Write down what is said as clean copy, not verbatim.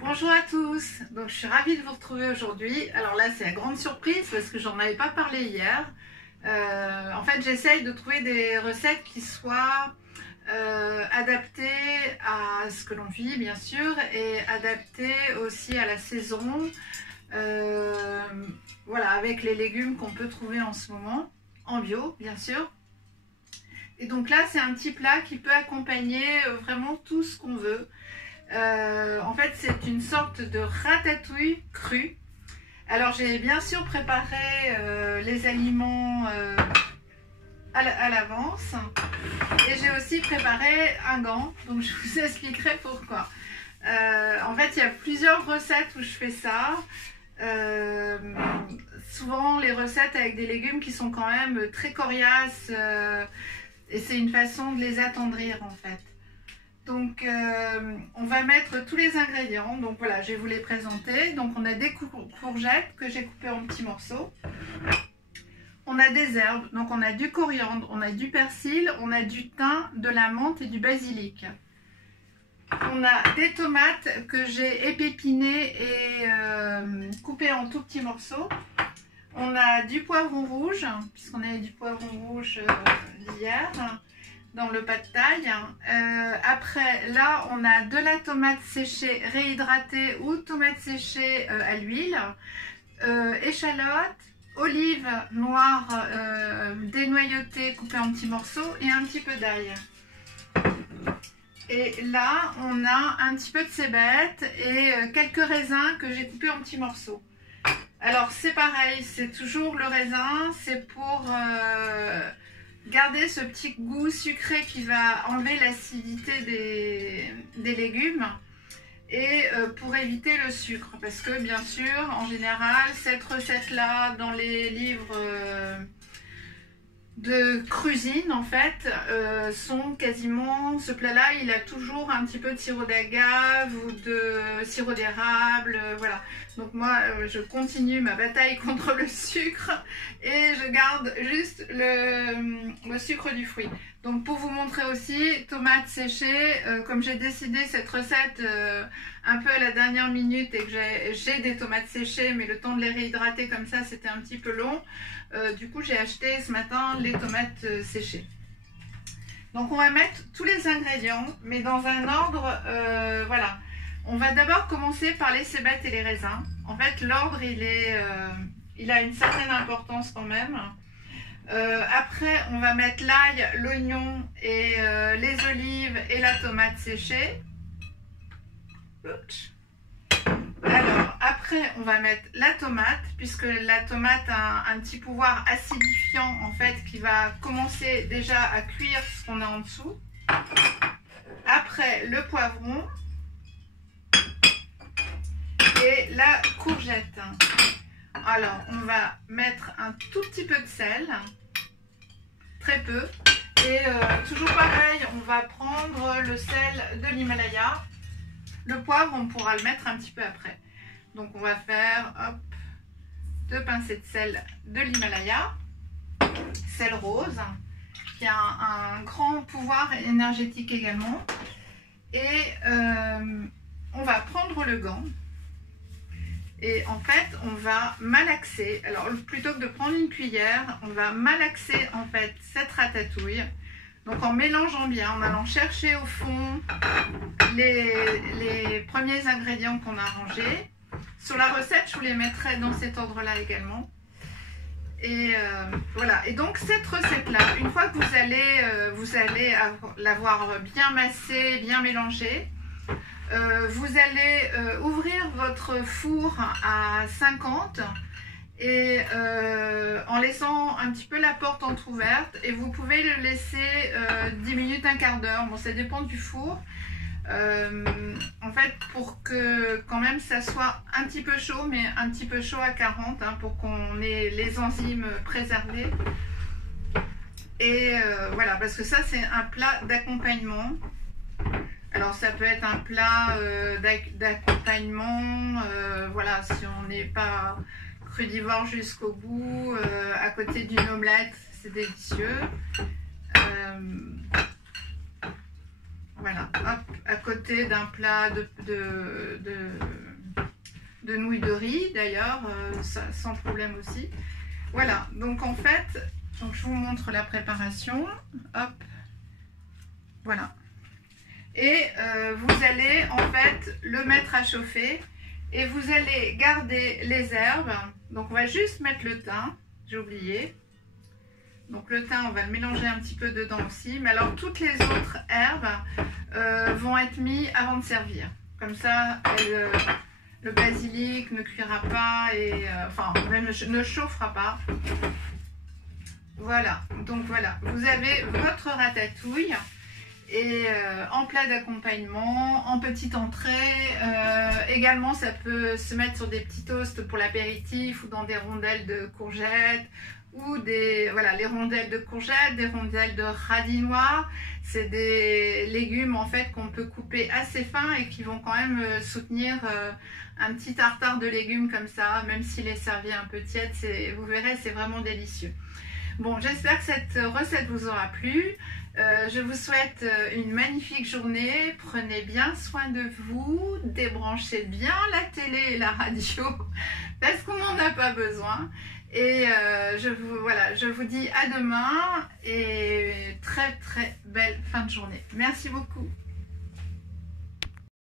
Bonjour à tous, donc je suis ravie de vous retrouver aujourd'hui. Alors là c'est la grande surprise parce que j'en avais pas parlé hier. En fait j'essaye de trouver des recettes qui soient adaptées à ce que l'on vit bien sûr et adaptées aussi à la saison. Voilà, avec les légumes qu'on peut trouver en ce moment, en bio bien sûr. Et donc là c'est un petit plat qui peut accompagner vraiment tout ce qu'on veut. En fait c'est une sorte de ratatouille crue. Alors j'ai bien sûr préparé les aliments à l'avance et j'ai aussi préparé un gant, donc je vous expliquerai pourquoi. En fait il y a plusieurs recettes où je fais ça. Souvent les recettes avec des légumes qui sont quand même très coriaces et c'est une façon de les attendrir en fait. Donc on va mettre tous les ingrédients, donc voilà je vais vous les présenter. Donc on a des courgettes que j'ai coupées en petits morceaux, on a des herbes, donc on a du coriandre, on a du persil, on a du thym, de la menthe et du basilic. On a des tomates que j'ai épipinées et coupées en tout petits morceaux. On a du poivron rouge, puisqu'on avait du poivron rouge hier dans le pad thaï. Après là on a de la tomate séchée réhydratée ou tomate séchée à l'huile, échalotes, olives noires dénoyautées coupées en petits morceaux et un petit peu d'ail. Et là on a un petit peu de cébette et quelques raisins que j'ai coupés en petits morceaux. Alors c'est pareil, c'est toujours le raisin, c'est pour garder ce petit goût sucré qui va enlever l'acidité des légumes et pour éviter le sucre. Parce que bien sûr, en général, cette recette-là, dans les livres de cuisine, en fait, sont quasiment... Ce plat-là, il a toujours un petit peu de sirop d'agave ou de sirop d'érable, voilà. Donc moi, je continue ma bataille contre le sucre et je garde juste le sucre du fruit. Donc pour vous montrer aussi, tomates séchées, comme j'ai décidé cette recette un peu à la dernière minute et que j'ai des tomates séchées, mais le temps de les réhydrater comme ça, c'était un petit peu long. Du coup, j'ai acheté ce matin les tomates séchées. Donc on va mettre tous les ingrédients, mais dans un ordre, voilà. On va d'abord commencer par les cébettes et les raisins. En fait, l'ordre, il a une certaine importance quand même. Après, on va mettre l'ail, l'oignon et les olives et la tomate séchée. Ouch. Alors, après, on va mettre la tomate, puisque la tomate a un petit pouvoir acidifiant, en fait, qui va commencer déjà à cuire ce qu'on a en dessous. Après, le poivron et la courgette. Alors, on va mettre un tout petit peu de sel, très peu. Et toujours pareil, on va prendre le sel de l'Himalaya. Le poivre, on pourra le mettre un petit peu après. Donc, on va faire, hop, 2 pincées de sel de l'Himalaya, sel rose, qui a un grand pouvoir énergétique également. Et on va prendre le gant. Et en fait, on va malaxer. Alors, plutôt que de prendre une cuillère, on va malaxer en fait cette ratatouille. Donc, en mélangeant bien, en allant chercher au fond les premiers ingrédients qu'on a rangés. Sur la recette, je vous les mettrai dans cet ordre-là également. Et voilà. Et donc, cette recette-là, une fois que vous allez l'avoir bien massée, bien mélangée, vous allez ouvrir votre four à 50 et en laissant un petit peu la porte entrouverte, et vous pouvez le laisser 10 minutes, un quart d'heure. Bon, ça dépend du four. En fait, pour que quand même ça soit un petit peu chaud, mais un petit peu chaud à 40 hein, pour qu'on ait les enzymes préservées. Et voilà, parce que ça c'est un plat d'accompagnement. Alors ça peut être un plat d'accompagnement, voilà, si on n'est pas crudivore jusqu'au bout, à côté d'une omelette, c'est délicieux. Voilà, hop, à côté d'un plat de nouilles de riz, d'ailleurs, sans problème aussi. Voilà, donc en fait, donc je vous montre la préparation. Hop, voilà. Et vous allez en fait le mettre à chauffer et vous allez garder les herbes. Donc on va juste mettre le thym, j'ai oublié. Donc le thym, on va le mélanger un petit peu dedans aussi. Mais alors toutes les autres herbes vont être mises avant de servir. Comme ça, le basilic ne cuira pas et enfin même ne chauffera pas. Voilà, donc voilà, vous avez votre ratatouille. Et en plat d'accompagnement, en petite entrée, également ça peut se mettre sur des petits toasts pour l'apéritif ou dans des rondelles de courgettes ou voilà, les rondelles de courgettes, des rondelles de radis noirs. C'est des légumes en fait qu'on peut couper assez fin et qui vont quand même soutenir un petit tartare de légumes comme ça, même s'il est servi un peu tiède, vous verrez, c'est vraiment délicieux. Bon, j'espère que cette recette vous aura plu. Je vous souhaite une magnifique journée. Prenez bien soin de vous. Débranchez bien la télé et la radio parce qu'on n'en a pas besoin. Et je vous dis à demain et très très belle fin de journée. Merci beaucoup.